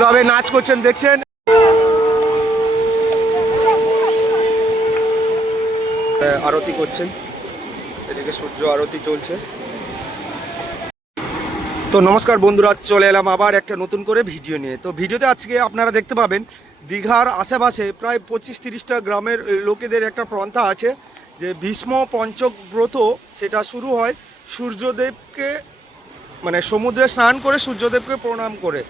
কীভাবে নাচ করছেন দেখছেন? আরতি করছেন। এদিকে সূর্য আরতি চলছে। তো নমস্কার বন্ধুরা, চলে এলাম আবার একটা নতুন করে ভিডিও নিয়ে। তো ভিডিওতে আজকে আপনারা দেখতে পাবেন, দীঘার আশেপাশে প্রায় পঁচিশ তিরিশটা গ্রামের লোকেদের একটা প্রন্থা আছে যে ভীষ্ম পঞ্চক ব্রত, সেটা শুরু হয় সূর্যদেবকে মানে সমুদ্রে স্নান করে সূর্যদেবকে প্রণাম করে।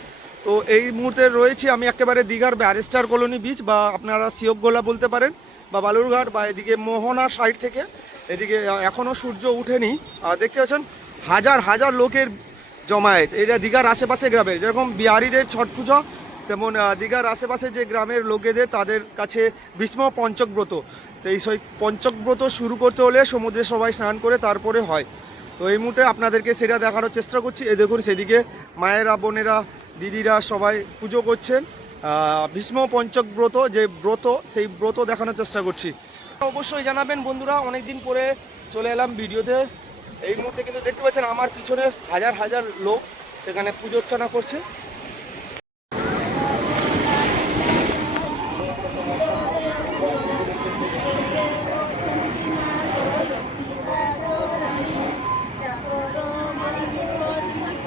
তো এই মুহূর্তে রয়েছি আমি একেবারে দীঘার ব্যারিস্টার কলোনি বিচ বা আপনারা সিয়কগোলা বলতে পারেন বা বালুরঘাট বা এদিকে মোহনা সাইড থেকে। এদিকে এখনও সূর্য উঠেনি। আর দেখতে পাচ্ছেন, হাজার হাজার লোকের জমায়েত। এটা দীঘার আশেপাশে গ্রামে। যেরকম বিহারিদের ছট পুজো, তেমন দীঘার আশেপাশে যে গ্রামের লোকেদের, তাদের কাছে ভীষ্ম পঞ্চক ব্রত তো এই সেই পঞ্চক ব্রত শুরু করতে হলে সমুদ্রে সবাই স্নান করে তারপরে হয়। তো এই মুহূর্তে আপনাদেরকে সেটা দেখানোর চেষ্টা করছি। এই দেখুন, সেদিকে মায়েরা, বোনেরা দিদিরা সবাই পুজো করছেন। ভীষ্ম পঞ্চক ব্রত, যে ব্রত, সেই ব্রত দেখানোর চেষ্টা করছি। অবশ্যই জানাবেন বন্ধুরা অনেক দিন পরে চলে এলাম ভিডিওতে। এই মুহূর্তে কিন্তু দেখতে পাচ্ছেন, আমার পিছনে হাজার হাজার লোক সেখানে পুজো অর্চনা করছে।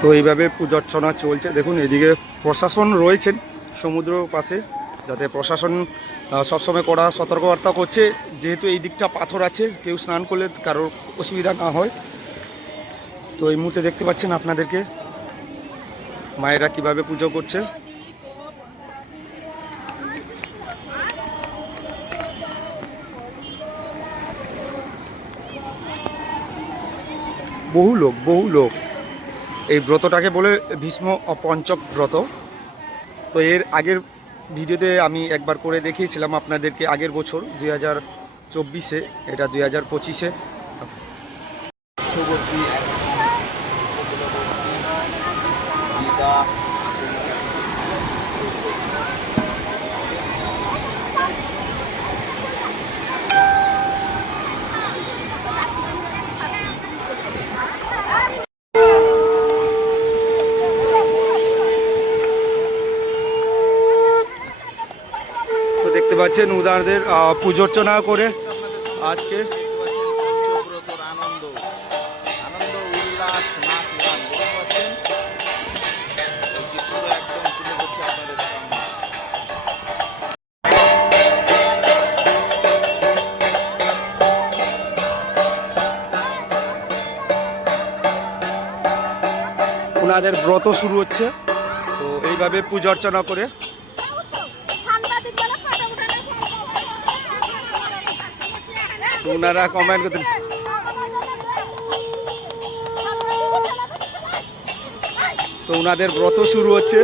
তো এইভাবে পুজো অর্চনা চলছে। দেখুন, এদিকে প্রশাসন রয়েছেন সমুদ্র পাশে, যাতে প্রশাসন সবসময় কড়া সতর্কবার্তা করছে। যেহেতু এই দিকটা পাথর আছে, কেউ স্নান করলে কারোর অসুবিধা না হয়। তো এই মুহূর্তে দেখতে পাচ্ছেন আপনাদেরকে মায়েরা কীভাবে পুজো করছে। বহু লোক বহু লোক। এই ব্রতটাকে বলে ভীষ্ম পঞ্চক ব্রত। তো এর আগের ভিডিওতে আমি একবার করে দেখিয়েছিলাম আপনাদেরকে আগের বছর, দুই হাজার চব্বিশে, এটা দুই হাজার পঁচিশে। একদম তুলে ধরছে আপনাদের সামনে ওনাদের ব্রত শুরু হচ্ছে তো এইভাবে পুজো অর্চনা করে ওনারা কমেন্ট করতে তো ওনাদের ব্রত শুরু হচ্ছে।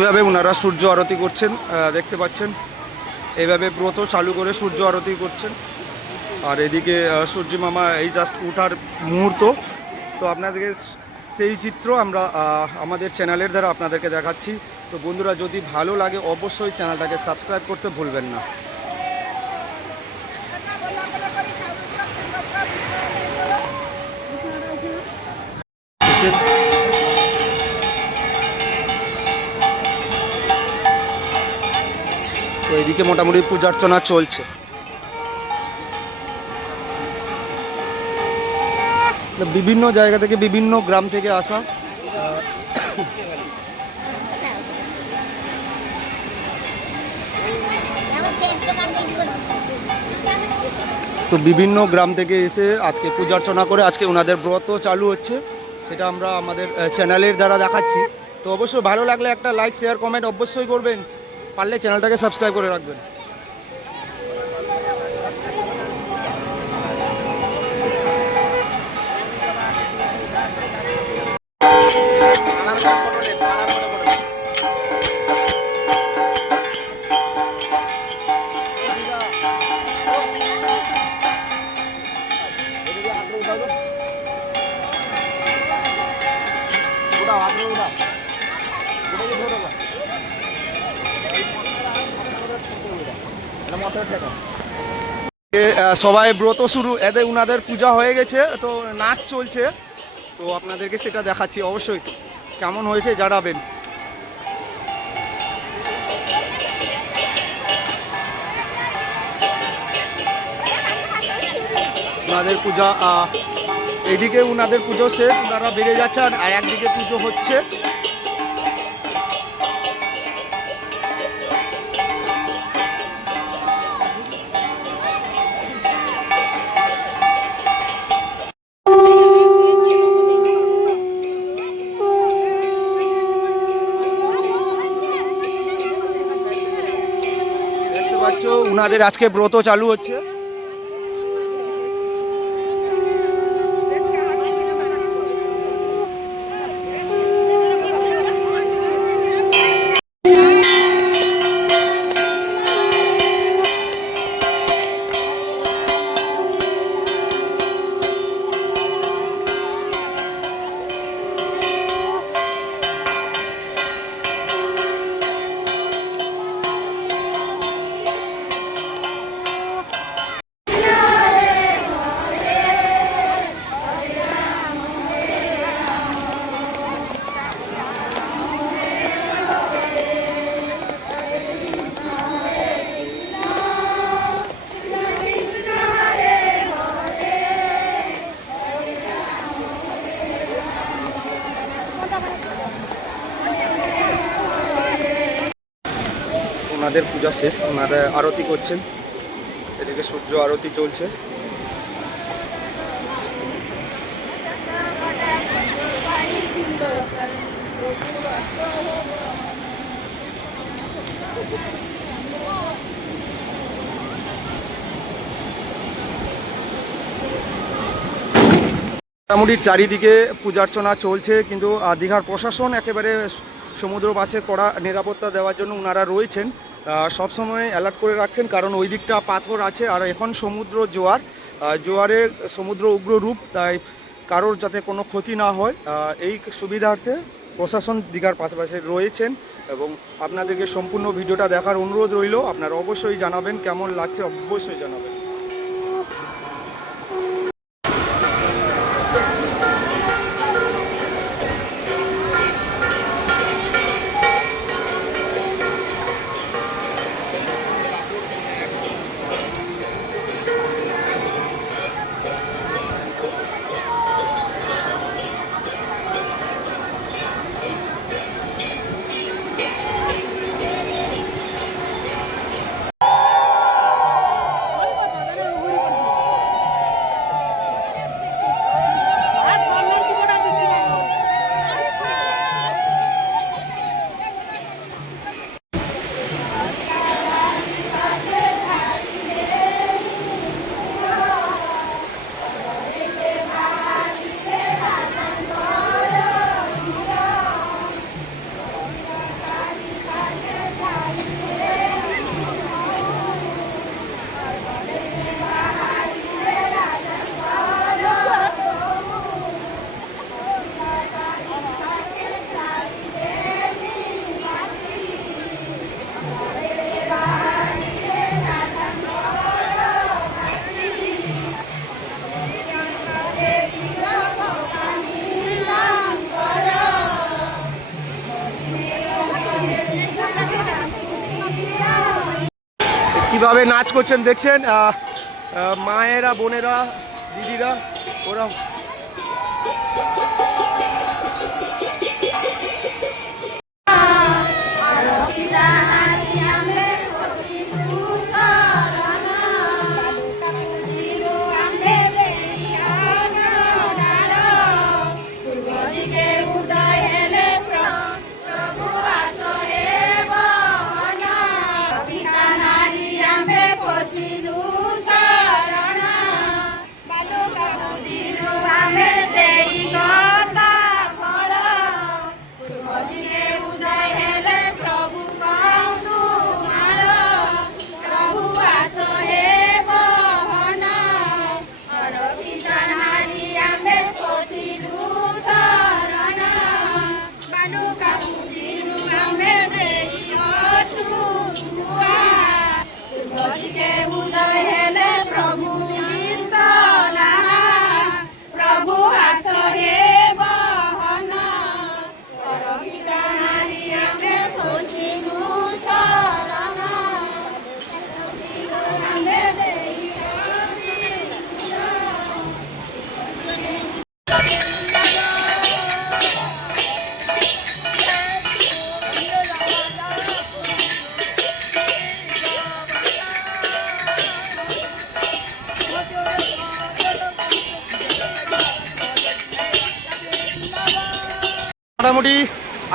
এইভাবে ওনারা সূর্য আরতি করছেন দেখতে পাচ্ছেন। এভাবে ব্রত চালু করে সূর্য আরতি করছেন। আর এদিকে সূর্য মামা, এই জাস্ট উঠার মুহূর্ত। তো আপনাদেরকে সেই চিত্র আমরা আমাদের চ্যানেলের দ্বারা আপনাদেরকে দেখাচ্ছি। তো বন্ধুরা, যদি ভালো লাগে, অবশ্যই চ্যানেলটাকে সাবস্ক্রাইব করতে ভুলবেন না। তো এদিকে মোটামুটি পূজা অর্চনা চলছে। বিভিন্ন জায়গা থেকে বিভিন্ন গ্রাম থেকে আসা। তো বিভিন্ন গ্রাম থেকে এসে আজকে পূজা অর্চনা করে, আজকে ওনাদের ব্রত চালু হচ্ছে। সেটা আমরা আমাদের চ্যানেলের দ্বারা দেখাচ্ছি। তো অবশ্যই ভালো লাগলে একটা লাইক শেয়ার কমেন্ট অবশ্যই করবেন। पाले चैनल सबसक्राइब कर रखबें उठा उठा उठा সবাই ব্রত শুরু এদের উনাদের পূজা হয়ে গেছে তো নাচ চলছে। তো আপনাদেরকে সেটা দেখাচ্ছি অবশ্যই। কেমন হয়েছে জানাবেন। উনাদের পূজা আহ, এইদিকে উনাদের পুজো শেষ উনারা বেড়ে যাচ্ছে আর একদিকে পুজো হচ্ছে। উনাদের আজকে ব্রত চালু হচ্ছে। ওনাদের পূজা শেষ, ওনারা আরতি করছেন। এদিকে সূর্য আরতি চলছে। মোটামুটি চারিদিকে পূজার্চনা চলছে, কিন্তু দীঘার প্রশাসন একেবারে সমুদ্র বাসে কড়া নিরাপত্তা দেওয়ার জন্য ওনারা রয়েছেন। সবসময় অ্যালার্ট করে রাখছেন, কারণ ওই দিকটা পাথর আছে আর এখন সমুদ্র জোয়ার। জোয়ারে সমুদ্র উগ্র রূপ, তাই কারোর যাতে কোনো ক্ষতি না হয় এই সুবিধার্থে প্রশাসন দীঘার পাশাপাশি রয়েছেন এবং আপনাদেরকে সম্পূর্ণ ভিডিওটা দেখার অনুরোধ রইল। আপনারা অবশ্যই জানাবেন, কেমন লাগছে অবশ্যই জানাবেন। কীভাবে নাচ করছেন দেখছেন? মায়েরা বোনেরা দিদিরা ওরা মোটামুটি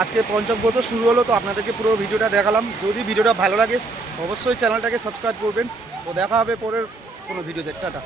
আজকে পঞ্চম ব্রত শুরু হলো, তো আপনাদেরকে পুরো ভিডিওটা দেখালাম। যদি ভিডিওটা ভালো লাগে, অবশ্যই চ্যানেলটাকে সাবস্ক্রাইব করবেন। তো দেখা হবে পরের কোনো ভিডিওতে। টাটা।